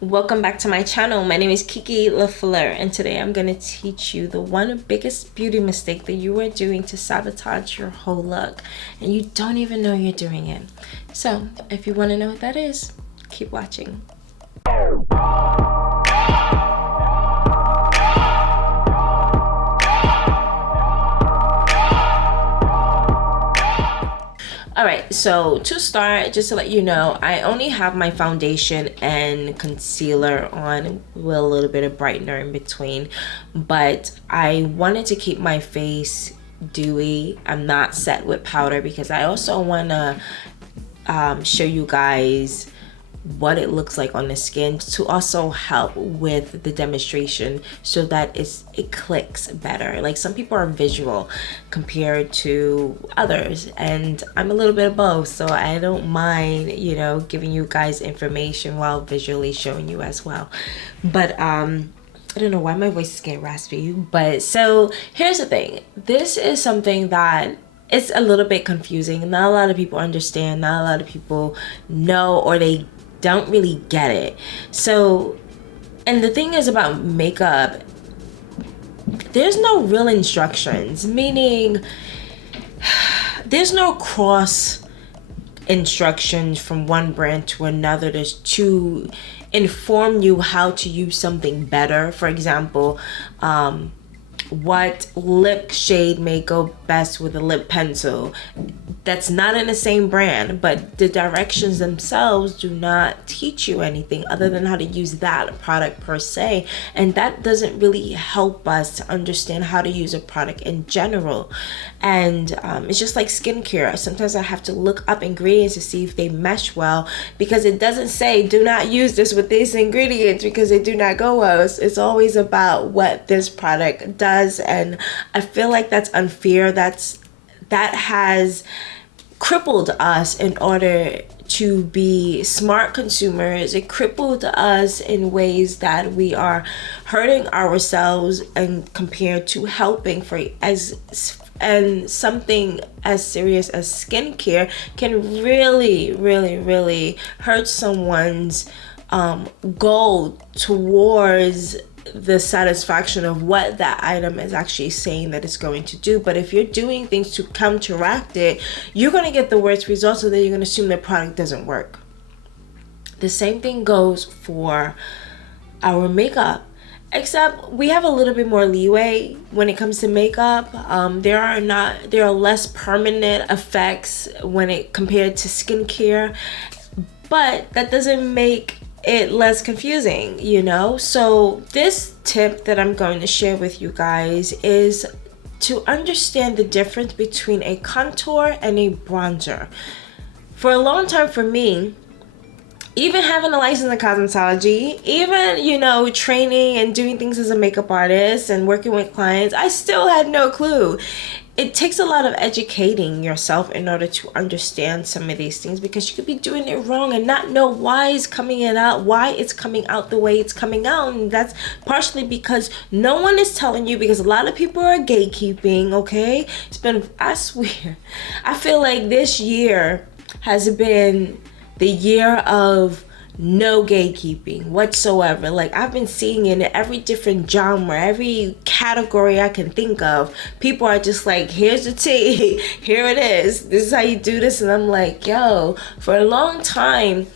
Welcome back to my channel. My name is Kiki LaFleur, and today I'm going to teach you the one biggest beauty mistake that you are doing to sabotage your whole look, and you don't even know you're doing it. So if you want to know what that is, keep watching. Alright, so to start, just to let you know, I only have my foundation and concealer on with a little bit of brightener in between, but I wanted to keep my face dewy. I'm not set with powder because I also want to show you guys what it looks like on the skin to also help with the demonstration so that it clicks better. Like, some people are visual compared to others, and I'm a little bit of both, so I don't mind, you know, giving you guys information while visually showing you as well. But I don't know why my voice is getting raspy, but so here's the thing. This is something that it's a little bit confusing. Not a lot of people understand, not a lot of people know, or they don't really get it. So, and the thing is about makeup, there's no real instructions, meaning there's no cross instructions from one brand to another to inform you how to use something better. For example, what lip shade may go best with a lip pencil. That's not in the same brand, but the directions themselves do not teach you anything other than how to use that product per se, and that doesn't really help us to understand how to use a product in general. And it's just like skincare. Sometimes I have to look up ingredients to see if they mesh well, because it doesn't say do not use this with these ingredients because they do not go well. It's always about what this product does, and I feel like that's unfair. That has crippled us in order to be smart consumers. It crippled us in ways that we are hurting ourselves and compared to helping and something as serious as skincare can really hurt someone's goal towards the satisfaction of what that item is actually saying that it's going to do. But if you're doing things to counteract it, you're going to get the worst results, so that you're going to assume the product doesn't work. The same thing goes for our makeup, except we have a little bit more leeway when it comes to makeup. There are less permanent effects when it compared to skincare, but that doesn't make it less confusing, you know? So this tip that I'm going to share with you guys is to understand the difference between a contour and a bronzer. For a long time, for me, even having a license in cosmetology, even, you know, training and doing things as a makeup artist and working with clients, I still had no clue. It takes a lot of educating yourself in order to understand some of these things, because you could be doing it wrong and not know why it's coming out the way it's coming out. And that's partially because no one is telling you, because a lot of people are gatekeeping, okay? I swear, I feel like this year has been the year of no gatekeeping whatsoever. Like, I've been seeing in every different genre, every category I can think of, people are just like, here's the tea, here it is, this is how you do this. And I'm like, yo, for a long time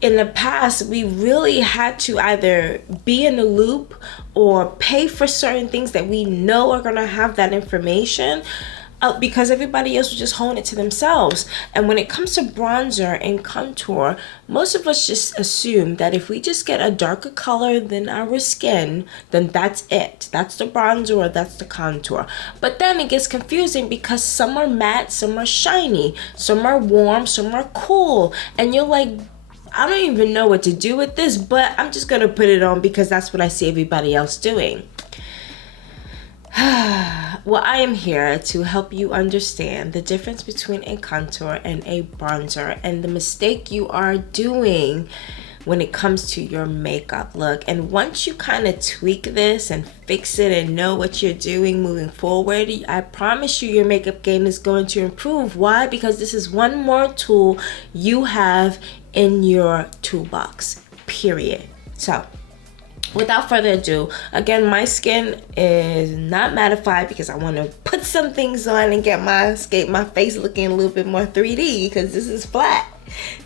in the past, we really had to either be in the loop or pay for certain things that we know are gonna have that information, because everybody else would just hone it to themselves. And when it comes to bronzer and contour, most of us just assume that if we just get a darker color than our skin, then that's it. That's the bronzer or that's the contour. But then it gets confusing because some are matte, some are shiny, some are warm, some are cool. And you're like, I don't even know what to do with this, but I'm just gonna put it on because that's what I see everybody else doing. Well, I am here to help you understand the difference between a contour and a bronzer, and the mistake you are doing when it comes to your makeup look. And once you kind of tweak this and fix it and know what you're doing moving forward, I promise you your makeup game is going to improve. Why? Because this is one more tool you have in your toolbox. period. So without further ado, again, my skin is not mattified because I want to put some things on and get my face looking a little bit more 3D, because this is flat.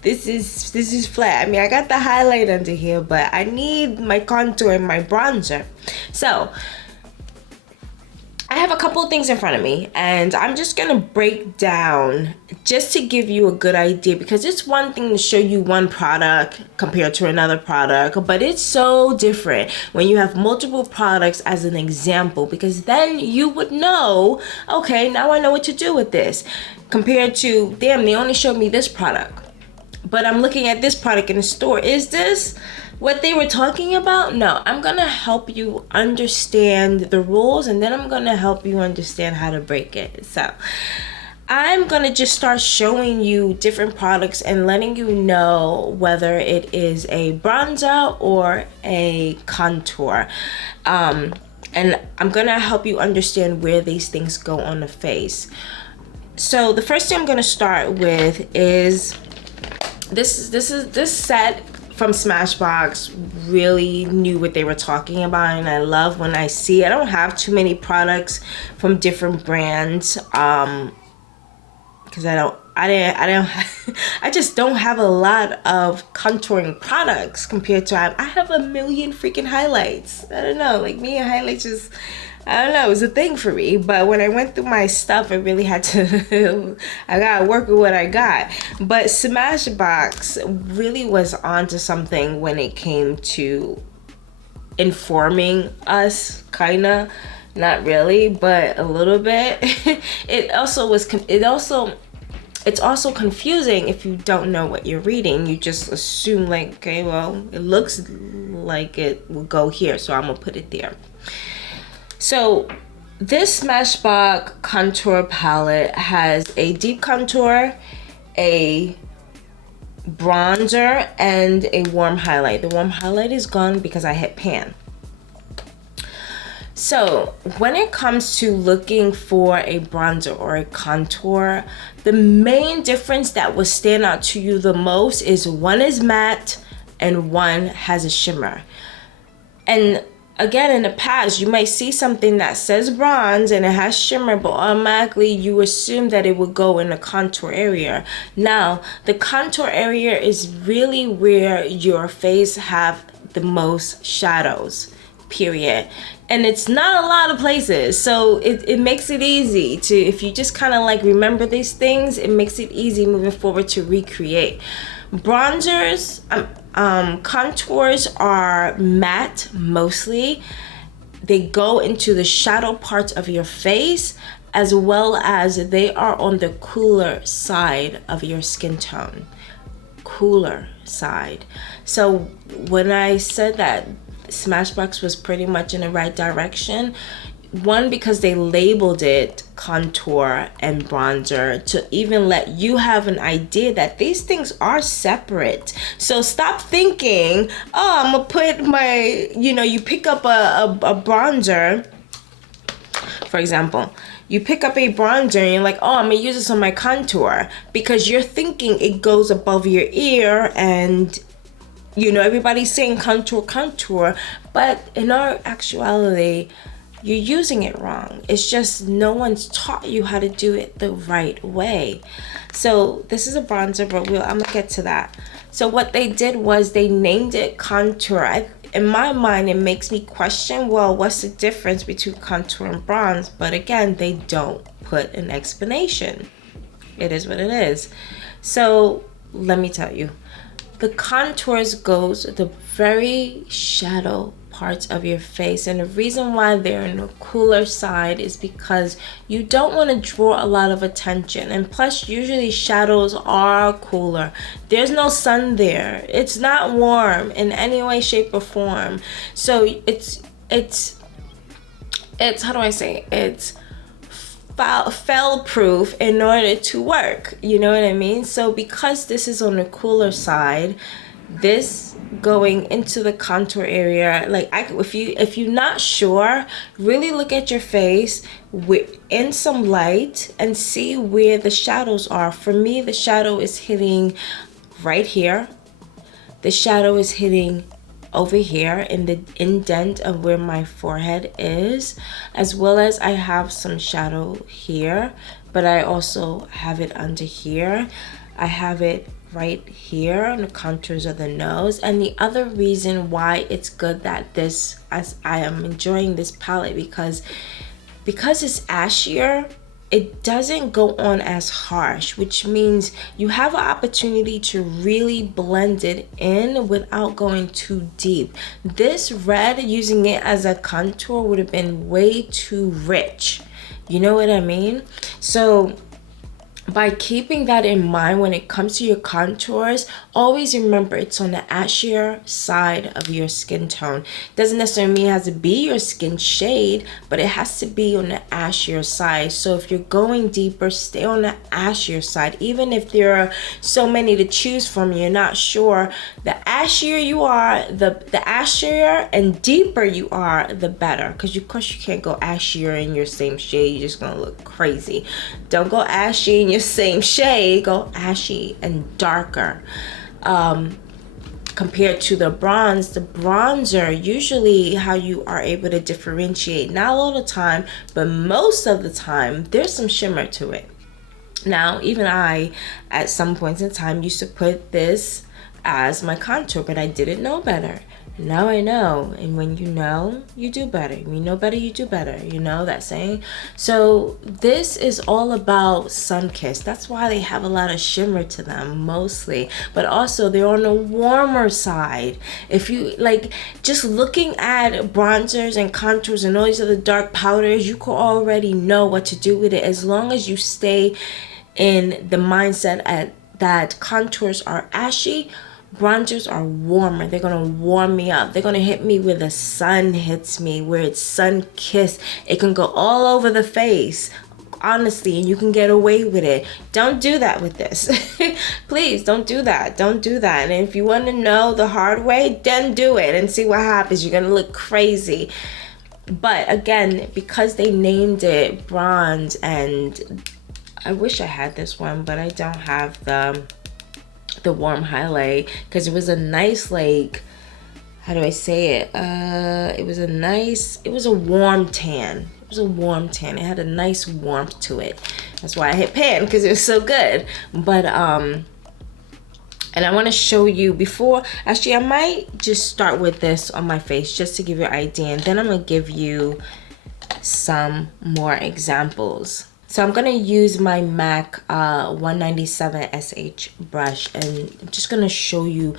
This is flat. I mean, I got the highlight under here, but I need my contour and my bronzer. So I have a couple of things in front of me, and I'm just gonna break down just to give you a good idea, because it's one thing to show you one product compared to another product, but it's so different when you have multiple products as an example, because then you would know, okay, now I know what to do with this, compared to, damn, they only showed me this product, but I'm looking at this product in the store. Is this what they were talking about? No, I'm gonna help you understand the rules, and then I'm gonna help you understand how to break it. So I'm gonna just start showing you different products and letting you know whether it is a bronzer or a contour. And I'm gonna help you understand where these things go on the face. So the first thing I'm gonna start with is this set from Smashbox. Really knew what they were talking about, and I love when I see. I don't have too many products from different brands because I just don't have a lot of contouring products compared to I have a million freaking highlights. I don't know, like me and highlights just, I don't know, it was a thing for me. But when I went through my stuff, I really had to I gotta work with what I got. But Smashbox really was onto something when it came to informing us, kinda, not really, but a little bit. It's also confusing if you don't know what you're reading. You just assume like, okay, well, it looks like it will go here, so I'm gonna put it there. So this Smashbox contour palette has a deep contour, a bronzer, and a warm highlight. The warm highlight is gone because I hit pan. So when it comes to looking for a bronzer or a contour, the main difference that will stand out to you the most is one is matte and one has a shimmer. And again, in the past, you might see something that says bronze and it has shimmer, but automatically you assume that it would go in the contour area. Now, the contour area is really where your face have the most shadows, period. And it's not a lot of places, so it makes it easy to, if you just kind of like remember these things, it makes it easy moving forward to recreate. Bronzers, contours are matte mostly. They go into the shadow parts of your face, as well as they are on the cooler side of your skin tone. Cooler side. So when I said that Smashbox was pretty much in the right direction, one, because they labeled it contour and bronzer to even let you have an idea that these things are separate. So stop thinking, oh, I'm gonna put my, you pick up a bronzer, for example. You pick up a bronzer and you're like, oh, I'm gonna use this on my contour, because you're thinking it goes above your ear, and everybody's saying contour, but in our actuality, you're using it wrong. It's just no one's taught you how to do it the right way. So this is a bronzer, but I'm gonna get to that. So what they did was they named it contour. In my mind, it makes me question, well, what's the difference between contour and bronze? But again, they don't put an explanation. It is what it is. So let me tell you. The contours goes the very shadow parts of your face, and the reason why they're in the cooler side is because you don't want to draw a lot of attention, and plus usually shadows are cooler. There's no sun there. It's not warm in any way, shape, or form. So it's how do I say, it's fail proof in order to work, you know what I mean? So because this is on the cooler side, this going into the contour area, like if you're not sure, really look at your face in some light and see where the shadows are. For me, the shadow is hitting right here. The shadow is hitting over here in the indent of where my forehead is, as well as I have some shadow here, but I also have it under here. I have it right here on the contours of the nose. And the other reason why it's good that this, as I am enjoying this palette, because it's ashier, it doesn't go on as harsh, which means you have an opportunity to really blend it in without going too deep. This red, using it as a contour, would have been way too rich. You know what I mean? So by keeping that in mind when it comes to your contours, always remember it's on the ashier side of your skin tone. Doesn't necessarily mean it has to be your skin shade, but it has to be on the ashier side. So if you're going deeper, stay on the ashier side. Even if there are so many to choose from, you're not sure, the ashier you are, the ashier and deeper you are, the better. Because of course you can't go ashier in your same shade. You're just gonna look crazy. Don't go ashy in your same shade, go ashy and darker. Compared to the bronze, the bronzer, usually how you are able to differentiate, not all the time, but most of the time, there's some shimmer to it. Now, even I, at some points in time, used to put this as my contour, but I didn't know better. Now I know, and when you know, you do better. When you know better, you do better. You know that saying? So this is all about sun-kissed. That's why they have a lot of shimmer to them, mostly. But also, they're on the warmer side. If you, like, just looking at bronzers and contours and all these other dark powders, you can already know what to do with it. As long as you stay in the mindset that contours are ashy, bronzers are warmer. They're gonna warm me up. They're gonna hit me where the sun hits me, where it's sun-kissed. It can go all over the face, honestly, and you can get away with it. Don't do that with this. Please don't do that. Don't do that. And if you want to know the hard way, then do it and see what happens. You're gonna look crazy. But again, because they named it bronze, and I wish I had this one, but I don't have the warm highlight, because it was a nice, like, how do I say it? It was a warm tan. It was a warm tan. It had a nice warmth to it. That's why I hit pan, because it was so good. But and I want to show you before, actually I might just start with this on my face just to give you an idea, and then I'm gonna give you some more examples. So I'm gonna use my MAC 197 SH brush, and I'm just gonna show you.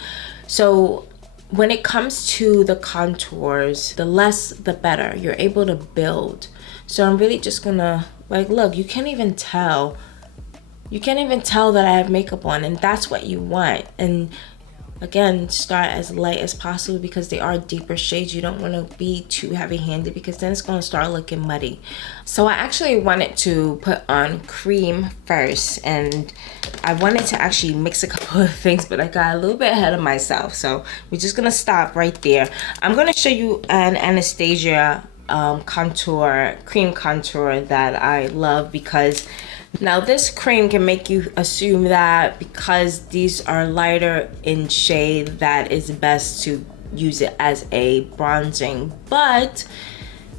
So when it comes to the contours, the less the better. You're able to build. So I'm really just gonna, like, look, you can't even tell. You can't even tell that I have makeup on, and that's what you want. And again, start as light as possible, because they are deeper shades. You don't want to be too heavy-handed, because then it's going to start looking muddy. So I actually wanted to put on cream first, and I wanted to actually mix a couple of things, but I got a little bit ahead of myself. So we're just going to stop right there. I'm going to show you an Anastasia cream contour that I love, because now this cream can make you assume that because these are lighter in shade, that it's best to use it as a bronzing. But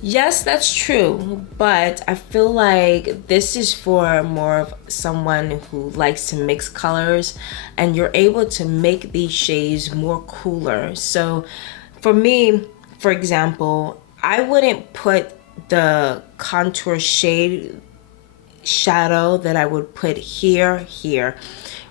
yes, that's true, but I feel like this is for more of someone who likes to mix colors, and you're able to make these shades more cooler. So for me, for example, I wouldn't put the contour shadow that I would put here.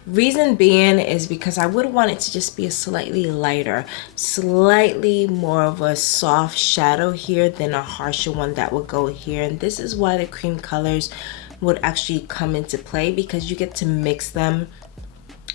Reason being is because I would want it to just be a slightly lighter, slightly more of a soft shadow here than a harsher one that would go here. And this is why the cream colors would actually come into play, because you get to mix them.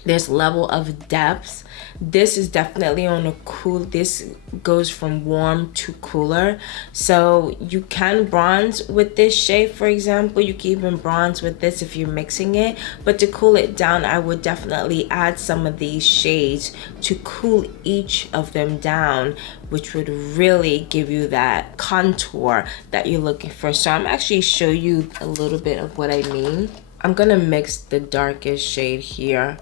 There's level of depth. This is definitely on a cool, this goes from warm to cooler. So you can bronze with this shade, for example. You can even bronze with this if you're mixing it. But to cool it down, I would definitely add some of these shades to cool each of them down, which would really give you that contour that you're looking for. So I'm actually show you a little bit of what I mean. I'm gonna mix the darkest shade here.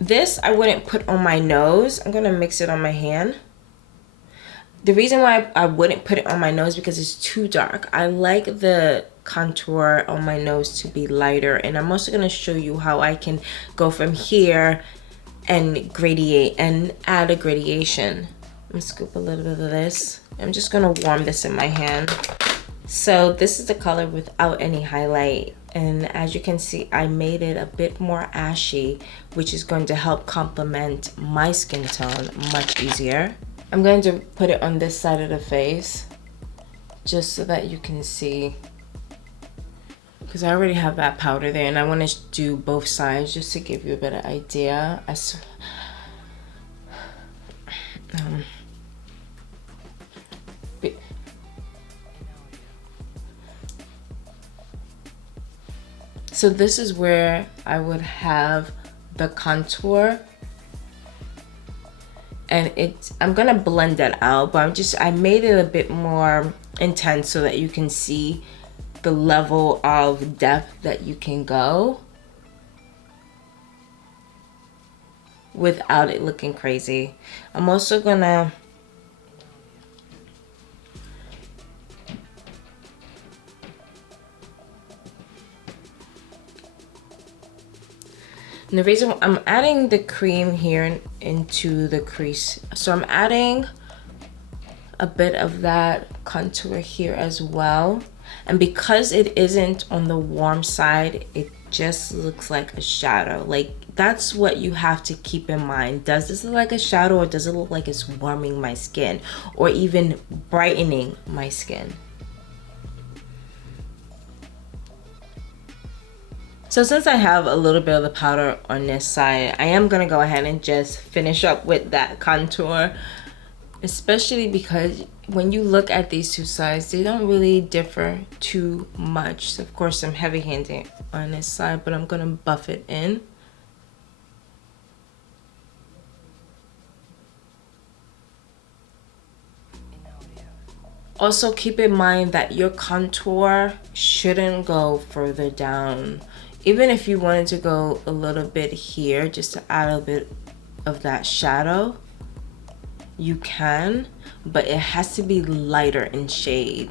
This I wouldn't put on my nose. I'm gonna mix it on my hand. The reason why I wouldn't put it on my nose because it's too dark. I like the contour on my nose to be lighter, and I'm also gonna show you how I can go from here and gradate and add a gradation. I'm gonna scoop a little bit of this. I'm just gonna warm this in my hand. So this is the color without any highlight. And as you can see, I made it a bit more ashy, which is going to help complement my skin tone much easier. I'm going to put it on this side of the face, just so that you can see, because I already have that powder there, and I want to do both sides just to give you a better idea. So this is where I would have the contour, and I'm gonna blend that out, but I made it a bit more intense so that you can see the level of depth that you can go without it looking crazy. I'm also gonna and the reason I'm adding the cream here into the crease, so I'm adding a bit of that contour here as well. And because it isn't on the warm side, it just looks like a shadow. Like, that's what you have to keep in mind. Does this look like a shadow, or does it look like it's warming my skin or even brightening my skin? So since I have a little bit of the powder on this side, I am gonna go ahead and just finish up with that contour, especially because when you look at these two sides, they don't really differ too much. So of course I'm heavy-handed on this side, but I'm gonna buff it in. Also keep in mind that your contour shouldn't go further down. Even if you wanted to go a little bit here just to add a bit of that shadow, you can, but it has to be lighter in shade.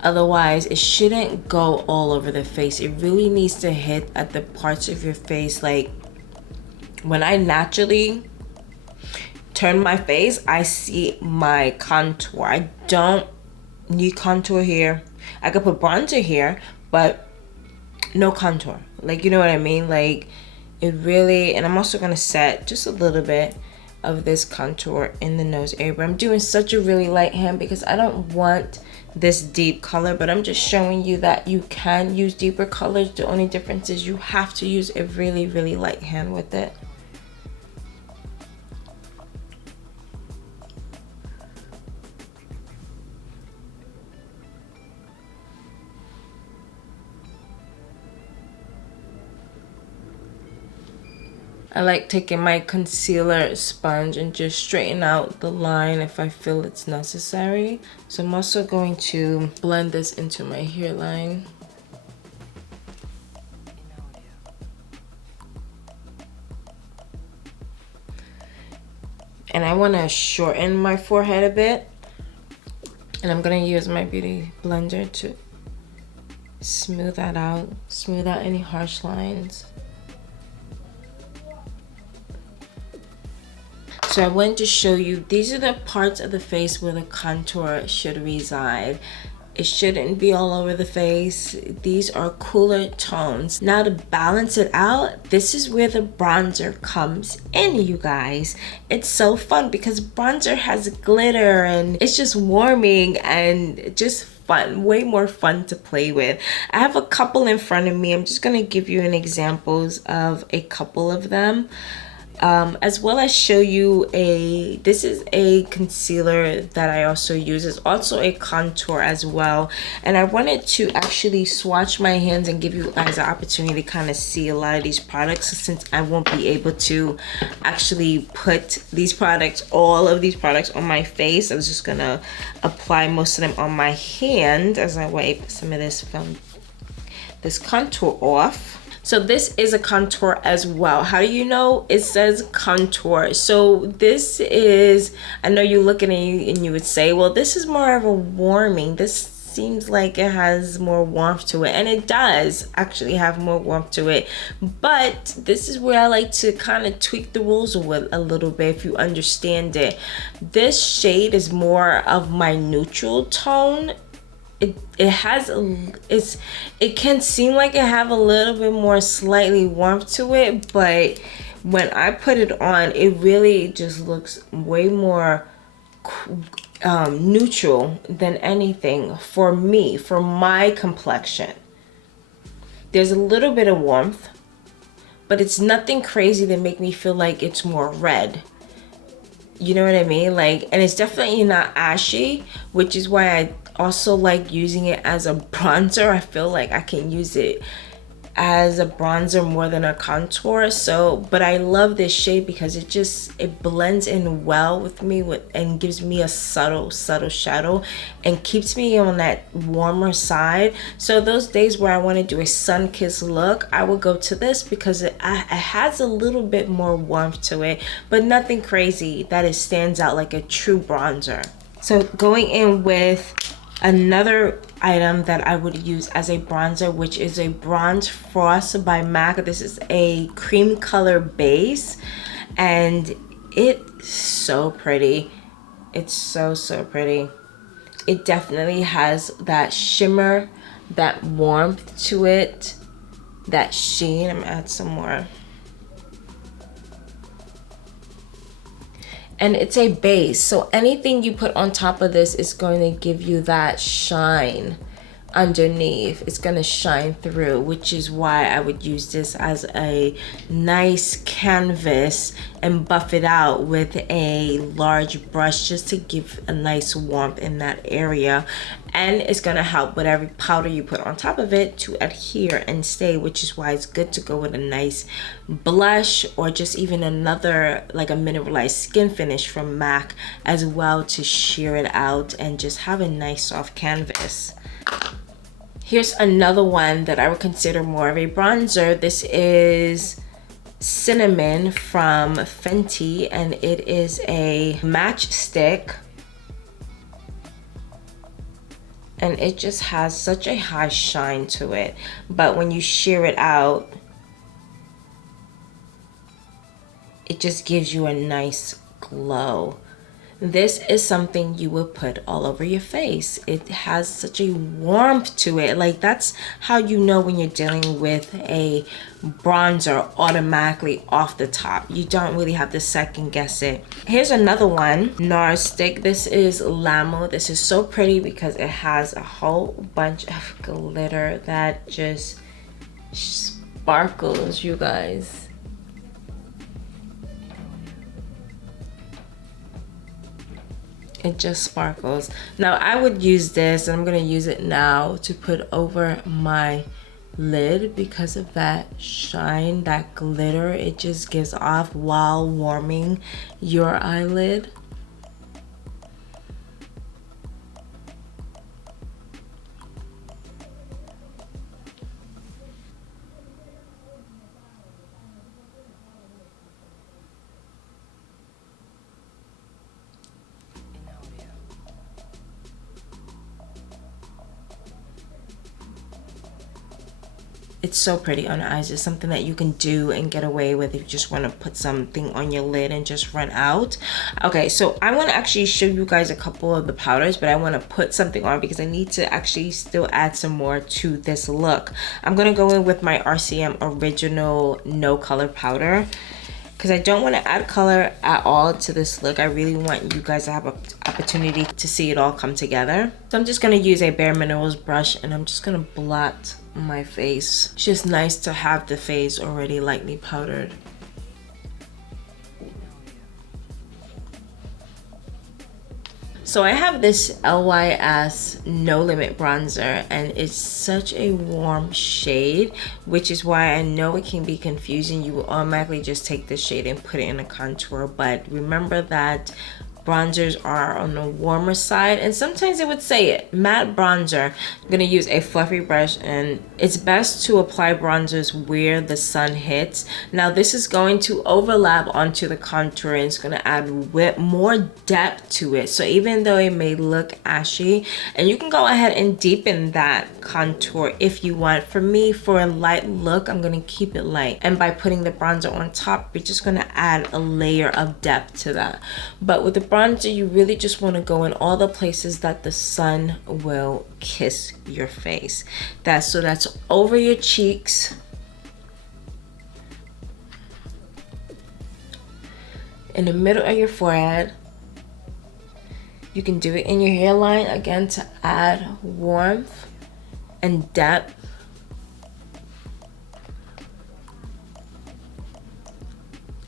Otherwise, it shouldn't go all over the face. It really needs to hit at the parts of your face. Like, when I naturally turn my face, I see my contour. I don't need contour here. I could put bronzer here, but no contour. Like, you know what I mean? Like, it really, and I'm also gonna set just a little bit of this contour in the nose area, but I'm doing such a really light hand because I don't want this deep color, but I'm just showing you that you can use deeper colors. The only difference is you have to use a really, really light hand with it. I like taking my concealer sponge and just straighten out the line if I feel it's necessary. So I'm also going to blend this into my hairline. And I want to shorten my forehead a bit. And I'm going to use my beauty blender to smooth that out, smooth out any harsh lines. So I wanted to show you, these are the parts of the face where the contour should reside. It shouldn't be all over the face. These are cooler tones. Now to balance it out, this is where the bronzer comes in, you guys. It's so fun because bronzer has glitter and it's just warming and just fun, way more fun to play with. I have a couple in front of me. I'm just gonna give you an examples of a couple of them. As well as show you this is a concealer that I also use. It's also a contour as well, and I wanted to actually swatch my hands and give you guys an opportunity to kind of see a lot of these products, since I won't be able to actually put these products, all of these products on my face. I was just gonna apply most of them on my hand as I wipe some of this contour off. So this is a contour as well. How do you know? It says contour. So this is, I know you look at it and you would say, well, this is more of a warming. This seems like it has more warmth to it, and it does actually have more warmth to it. But this is where I like to kind of tweak the rules a little bit, if you understand it. This shade is more of my neutral tone. It has it can seem like it have a little bit more slightly warmth to it, but when I put it on, it really just looks way more neutral than anything for me, for my complexion. There's a little bit of warmth, but it's nothing crazy that make me feel like it's more red. You know what I mean? Like, and it's definitely not ashy, which is why I also like using it as a bronzer. I feel like I can use it as a bronzer more than a contour. So, but I love this shade because it blends in well with me and gives me a subtle shadow and keeps me on that warmer side. So those days where I want to do a sun-kissed look, I will go to this because it has a little bit more warmth to it, but nothing crazy that it stands out like a true bronzer. So going in with another item that I would use as a bronzer, which is a Bronze Frost by MAC. This is a cream color base, and it's so pretty. It's so pretty. It definitely has that shimmer, that warmth to it, that sheen. I'm gonna add some more. And it's a base, so anything you put on top of this is going to give you that shine underneath. It's going to shine through, which is why I would use this as a nice canvas and buff it out with a large brush just to give a nice warmth in that area. And it's going to help with every powder you put on top of it to adhere and stay, which is why it's good to go with a nice blush or just even another, like a mineralized skin finish from MAC as well, to sheer it out and just have a nice soft canvas. Here's another one that I would consider more of a bronzer. This is Cinnamon from Fenty, and it is a matchstick. And it just has such a high shine to it. But when you sheer it out, it just gives you a nice glow. This is something you would put all over your face. It has such a warmth to it. Like, that's how you know when you're dealing with a bronzer automatically off the top. You don't really have to second guess it. Here's another one, NARS stick. This is Lamo. This is so pretty because it has a whole bunch of glitter that just sparkles, you guys. It just sparkles. Now I would use this, and I'm gonna use it now to put over my lid because of that shine, that glitter it just gives off while warming your eyelid. It's so pretty on the eyes. It's something that you can do and get away with if you just want to put something on your lid and just run out. Okay, so I want to actually show you guys a couple of the powders, but I want to put something on because I need to actually still add some more to this look. I'm going to go in with my RCM Original No Color Powder because I don't want to add color at all to this look. I really want you guys to have an opportunity to see it all come together. So I'm just going to use a Bare Minerals brush, and I'm just going to blot my face. It's just nice to have the face already lightly powdered. So I have this LYS No Limit bronzer, and it's such a warm shade, which is why I know it can be confusing. You will automatically just take this shade and put it in a contour, but remember that bronzers are on the warmer side, and sometimes it would say it, matte bronzer. I'm gonna use a fluffy brush, and it's best to apply bronzers where the sun hits. Now this is going to overlap onto the contour, and it's gonna add more depth to it. So even though it may look ashy, and you can go ahead and deepen that contour if you want. For me, for a light look, I'm gonna keep it light, and by putting the bronzer on top, you're just gonna add a layer of depth to that. But with the bronzer, you really just want to go in all the places that the sun will kiss your face. That's over your cheeks, in the middle of your forehead. You can do it in your hairline again to add warmth and depth.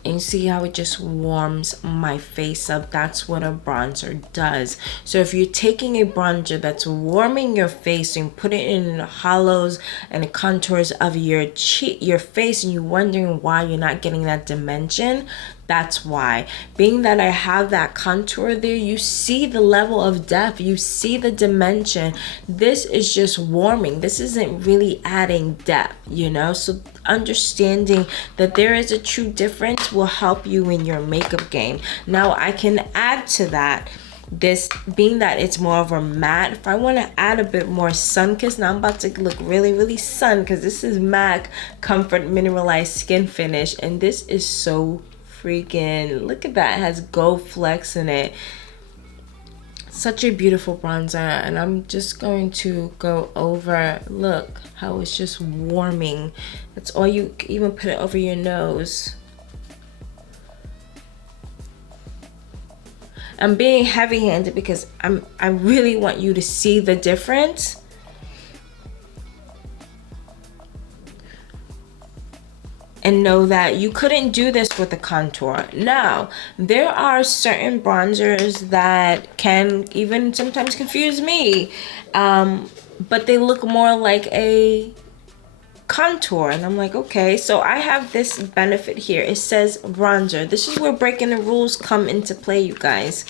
And you see how it just warms my face up? That's what a bronzer does. So if you're taking a bronzer that's warming your face and put it in the hollows and the contours of your face, and you're wondering why you're not getting that dimension, that's why. Being that I have that contour there, you see the level of depth, you see the dimension. This is just warming. This isn't really adding depth, you know? So understanding that there is a true difference will help you in your makeup game. Now I can add to that, this being that it's more of a matte, if I want to add a bit more sun kiss. Now I'm about to look really sun, because this is MAC Comfort Mineralized Skin Finish, and this is so freaking, look at that, it has Gold Flex in it. Such a beautiful bronzer, and I'm just going to go over, look how it's just warming. That's all. You even put it over your nose. I'm being heavy-handed because I really want you to see the difference. And know that you couldn't do this with a contour. Now, there are certain bronzers that can even sometimes confuse me, but they look more like a contour, and I'm like, okay. So I have this benefit here. It says bronzer. This is where breaking the rules come into play, you guys.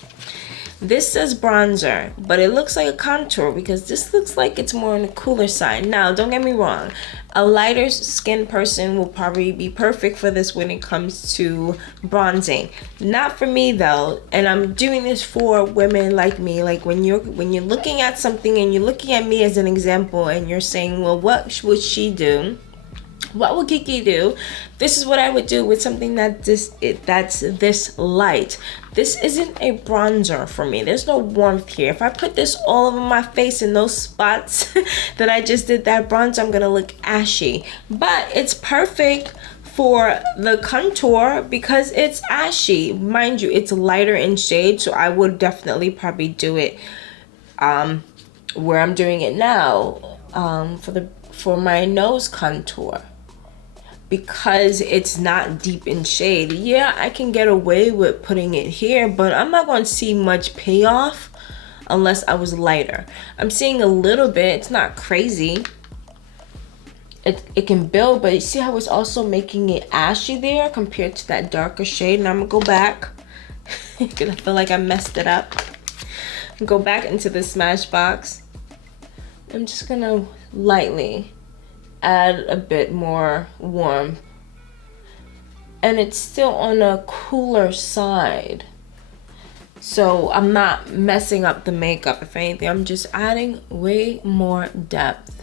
This says bronzer, but it looks like a contour because this looks like it's more on the cooler side. Now, don't get me wrong. A lighter skin person will probably be perfect for this when it comes to bronzing. Not for me though, and I'm doing this for women like me. Like when you're looking at something and you're looking at me as an example and you're saying, well, what would she do? What would Kiki do? This is what I would do with something that's this light. This isn't a bronzer for me. There's no warmth here. If I put this all over my face in those spots that I just did that bronzer, I'm gonna look ashy. But it's perfect for the contour because it's ashy. Mind you, it's lighter in shade, so I would definitely probably do it where I'm doing it now, for my nose contour, because it's not deep in shade. Yeah, I can get away with putting it here, but I'm not going to see much payoff unless I was lighter. I'm seeing a little bit. It's not crazy. It can build, but you see how it's also making it ashy there compared to that darker shade. And I'm gonna go back because I feel like I messed it up. Go back into the Smashbox. I'm just gonna lightly add a bit more warmth, and it's still on a cooler side, so I'm not messing up the makeup. If anything, I'm just adding way more depth.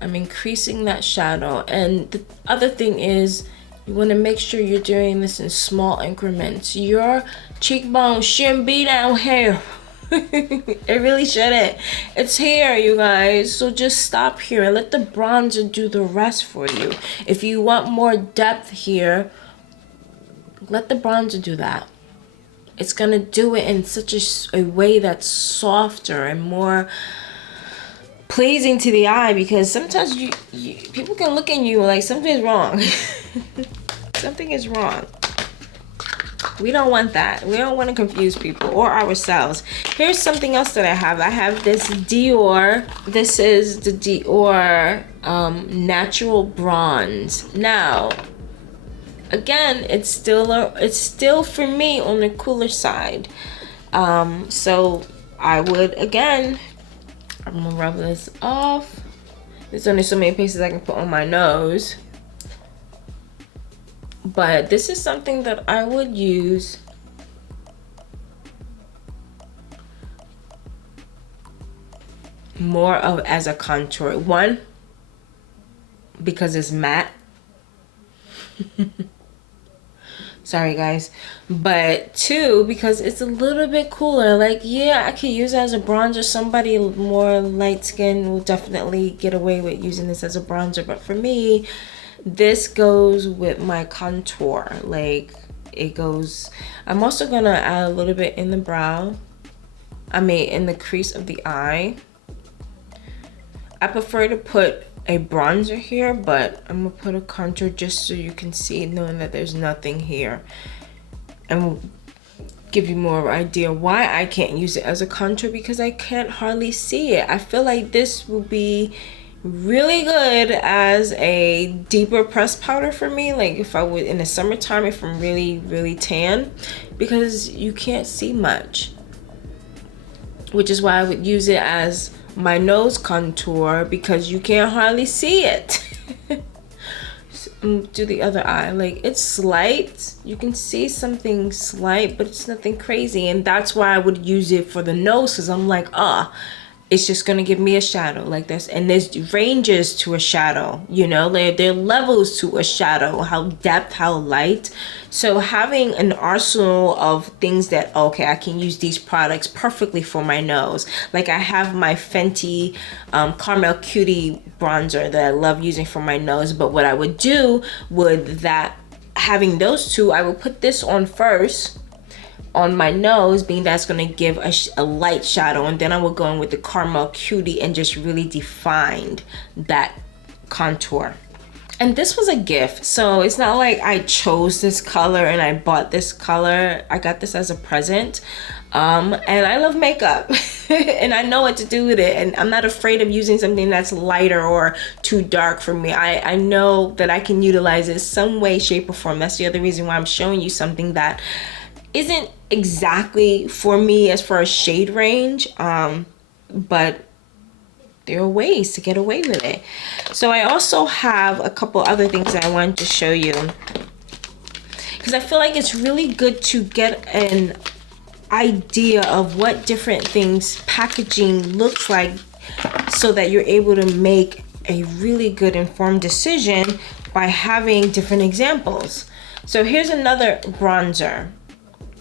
I'm increasing that shadow. And the other thing is, you want to make sure you're doing this in small increments. Your cheekbone shouldn't be down here. It really shouldn't. It's here, you guys. So just stop here and let the bronzer do the rest for you. If you want more depth here, let the bronzer do that. It's gonna do it in such a way that's softer and more pleasing to the eye, because sometimes people can look at you like something's wrong. Something is wrong. We don't want that. We don't want to confuse people or ourselves. Here's something else that I have. I have this Dior. This is the Dior Natural Bronze. Now, again, it's still for me on the cooler side. So I would, again, I'm gonna rub this off. There's only so many places I can put on my nose, but this is something that I would use more of as a contour. One, because it's matte. Sorry guys. But two, because it's a little bit cooler. Like, yeah, I could use it as a bronzer. Somebody more light skinned will definitely get away with using this as a bronzer, but for me, this goes with my contour. Like, it goes. I'm also gonna add a little bit in the brow, in the crease of the eye. I prefer to put a bronzer here, but I'm gonna put a contour just so you can see, knowing that there's nothing here, and we'll give you more idea why I can't use it as a contour, because I can't hardly see it. I feel like this will be really good as a deeper pressed powder for me, like if I would in the summertime, if I'm really tan, because you can't see much, which is why I would use it as my nose contour, because you can't hardly see it. Do the other eye. Like, it's slight, you can see something slight, but it's nothing crazy, and that's why I would use it for the nose, because I'm like, it's just gonna give me a shadow like this. And there's ranges to a shadow, you know, there are levels to a shadow, how depth, how light. So having an arsenal of things that, okay, I can use these products perfectly for my nose. Like, I have my Fenty Caramel Cutie bronzer that I love using for my nose, but what I would do with that, having those two, I would put this on first on my nose, being that's gonna give a light shadow, and then I will go in with the Caramel Cutie and just really define that contour. And this was a gift, so it's not like I chose this color and I bought this color. I got this as a present. And I love makeup and I know what to do with it, and I'm not afraid of using something that's lighter or too dark for me. I know that I can utilize it some way, shape, or form. That's the other reason why I'm showing you something that isn't exactly for me as far as shade range, but there are ways to get away with it. So I also have a couple other things that I wanted to show you, because I feel like it's really good to get an idea of what different things packaging looks like, so that you're able to make a really good informed decision by having different examples. So here's another bronzer.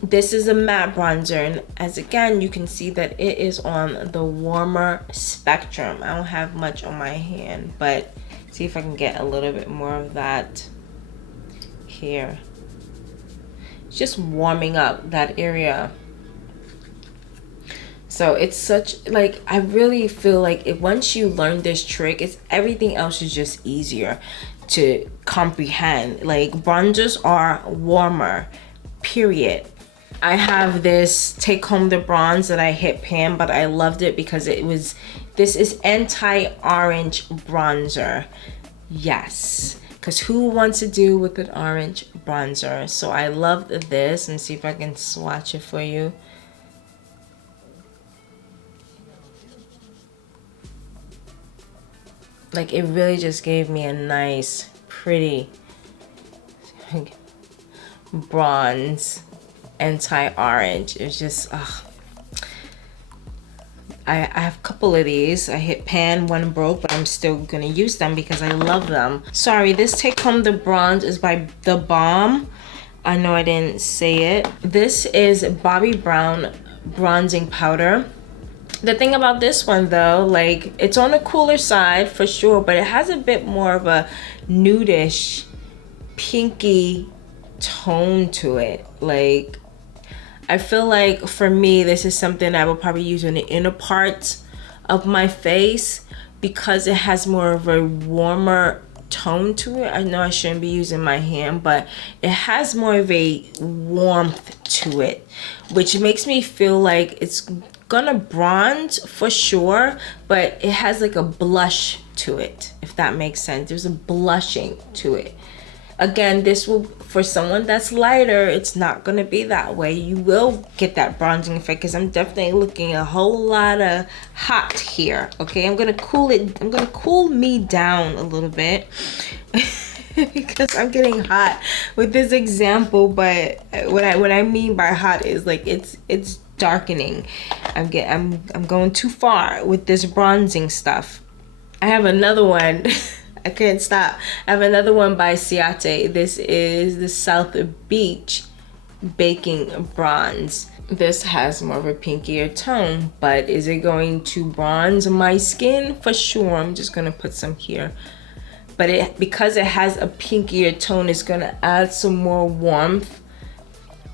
This is a matte bronzer, and as again, you can see that it is on the warmer spectrum. I don't have much on my hand, but see if I can get a little bit more of that here. It's just warming up that area. So it's such, like, I really feel like once you learn this trick, everything else is just easier to comprehend. Like, bronzers are warmer, period. I have this Take Home the Bronze that I hit pan, but I loved it because this is anti-orange bronzer. Yes, because who wants to do with an orange bronzer? So I loved this, and see if I can swatch it for you. Like, it really just gave me a nice, pretty bronze anti-orange. It's just, I have a couple of these. I hit pan, one broke, but I'm still gonna use them because I love them. Sorry, this Take Home the Bronze is by The Balm. I know I didn't say it. This is Bobbi Brown bronzing powder. The thing about this one though, like, it's on the cooler side for sure, but it has a bit more of a nudish, pinky tone to it. Like, I feel like for me, this is something I would probably use on the inner parts of my face because it has more of a warmer tone to it. I know I shouldn't be using my hand, but it has more of a warmth to it, which makes me feel like it's gonna bronze for sure, but it has like a blush to it, if that makes sense. There's a blushing to it. Again, this will, for someone that's lighter, it's not gonna be that way. You will get that bronzing effect because I'm definitely looking a whole lot of hot here. Okay, I'm gonna cool me down a little bit because I'm getting hot with this example. But what I mean by hot is like it's darkening. I'm going too far with this bronzing stuff. I have another one. I can't stop. I have another one by 𝗙𝗍𝗍𝗍. This is the South Beach Baking Bronze. This has more of a pinkier tone, but is it going to bronze my skin? For sure. I'm just gonna put some here. But because it has a pinkier tone, it's gonna add some more warmth.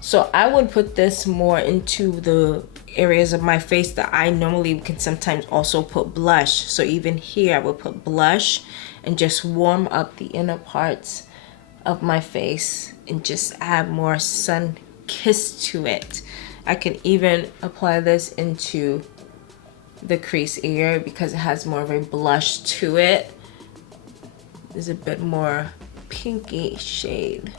So I would put this more into the areas of my face that I normally can sometimes also put blush. So even here I would put blush and just warm up the inner parts of my face and just add more sun kiss to it. I can even apply this into the crease area because it has more of a blush to it. There's a bit more pinky shade.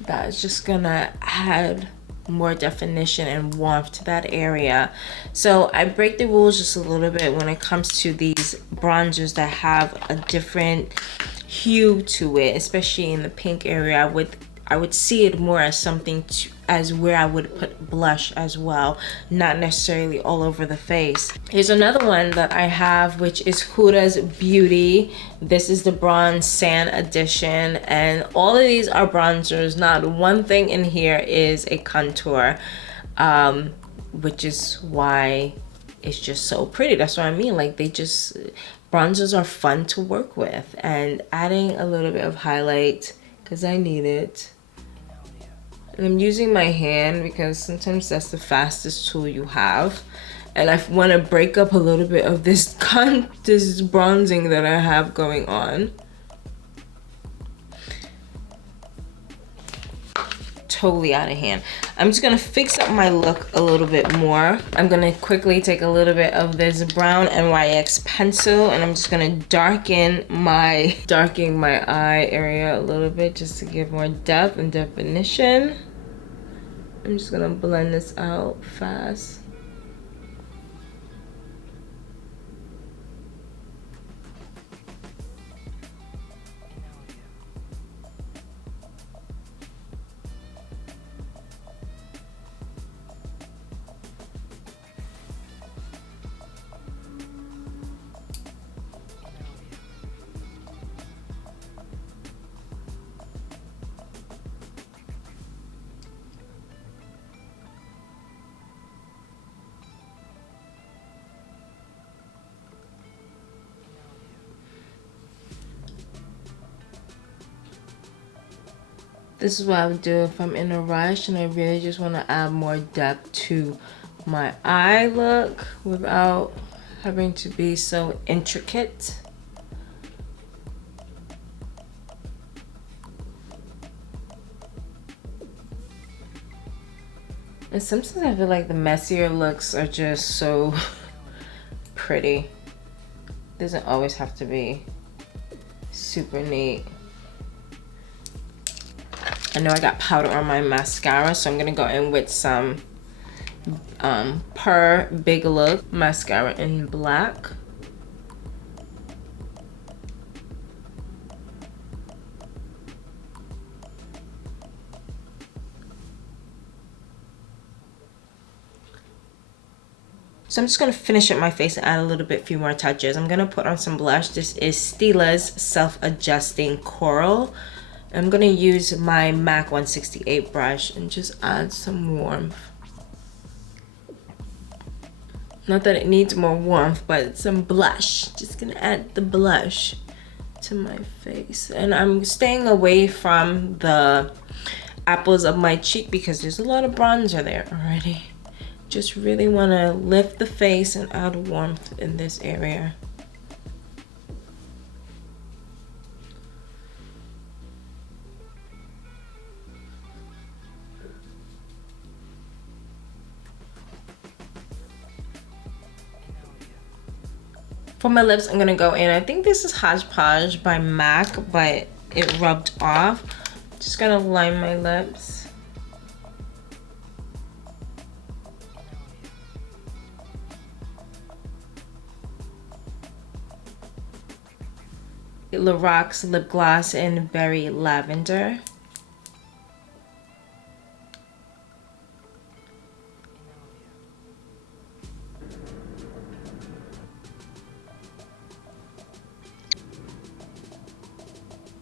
That's just gonna add more definition and warmth to that area. So I break the rules just a little bit when it comes to these bronzers that have a different hue to it, especially in the pink area. I would see it more as something as where I would put blush as well, not necessarily all over the face. Here's another one that I have, which is Huda's Beauty. This is the Bronze Sand edition, and all of these are bronzers. Not one thing in here is a contour, which is why it's just so pretty. That's what I mean. Like, bronzers are fun to work with, and adding a little bit of highlight because I need it. And I'm using my hand because sometimes that's the fastest tool you have. And I want to break up a little bit of this bronzing that I have going on. Totally out of hand. I'm just gonna fix up my look a little bit more. I'm gonna quickly take a little bit of this brown NYX pencil and I'm just gonna darken my eye area a little bit just to give more depth and definition. I'm just gonna blend this out fast. This is what I would do if I'm in a rush and I really just want to add more depth to my eye look without having to be so intricate. And sometimes I feel like the messier looks are just so pretty. Doesn't always have to be super neat. I know I got powder on my mascara, so I'm gonna go in with some Big Look mascara in black. So I'm just gonna finish up my face and add a little bit, few more touches. I'm gonna put on some blush. This is Stila's Self-Adjusting Coral. I'm gonna use my MAC 168 brush and just add some warmth. Not that it needs more warmth, but some blush. Just gonna add the blush to my face. And I'm staying away from the apples of my cheek because there's a lot of bronzer there already. Just really wanna lift the face and add warmth in this area. For my lips, I'm gonna go in, I think this is Hodgepodge by MAC, but it rubbed off. Just gonna line my lips. Lorax lip gloss in Berry Lavender.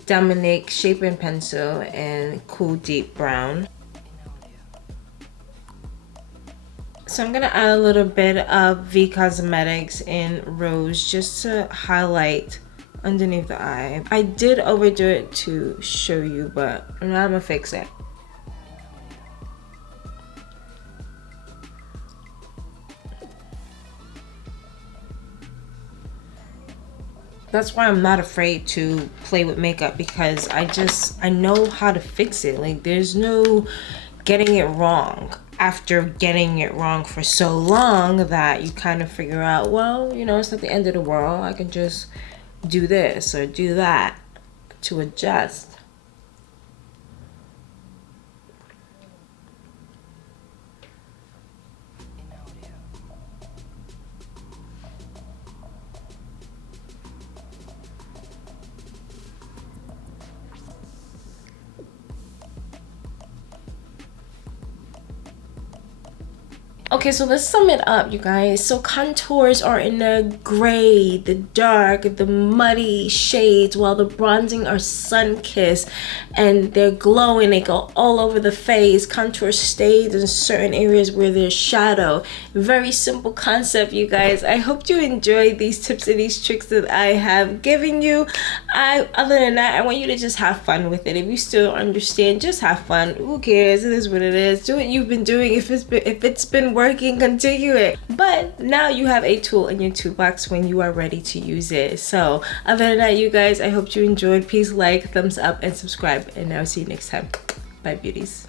Dominique shaping pencil in Cool Deep Brown. So I'm gonna add a little bit of V Cosmetics in Rose just to highlight underneath the eye. I did overdo it to show you, but now I'm gonna fix it. That's why I'm not afraid to play with makeup, because I know how to fix it. Like, there's no getting it wrong after getting it wrong for so long that you kind of figure out, well, you know, it's not the end of the world. I can just do this or do that to adjust. Okay, so let's sum it up, you guys. So contours are in the gray, the dark, the muddy shades, while the bronzing are sun-kissed and they're glowing. They go all over the face. Contour stays in certain areas where there's shadow. Very simple concept, you guys. I hope you enjoyed these tips and these tricks that I have given you. Other than that, I want you to just have fun with it. If you still don't understand, just have fun. Who cares? It is what it is. Do what you've been doing. If it's been working, continue it. But now you have a tool in your toolbox when you are ready to use it. So other than that, you guys, I hope you enjoyed. Please like, thumbs up, and subscribe, and I'll see you next time. Bye, beauties.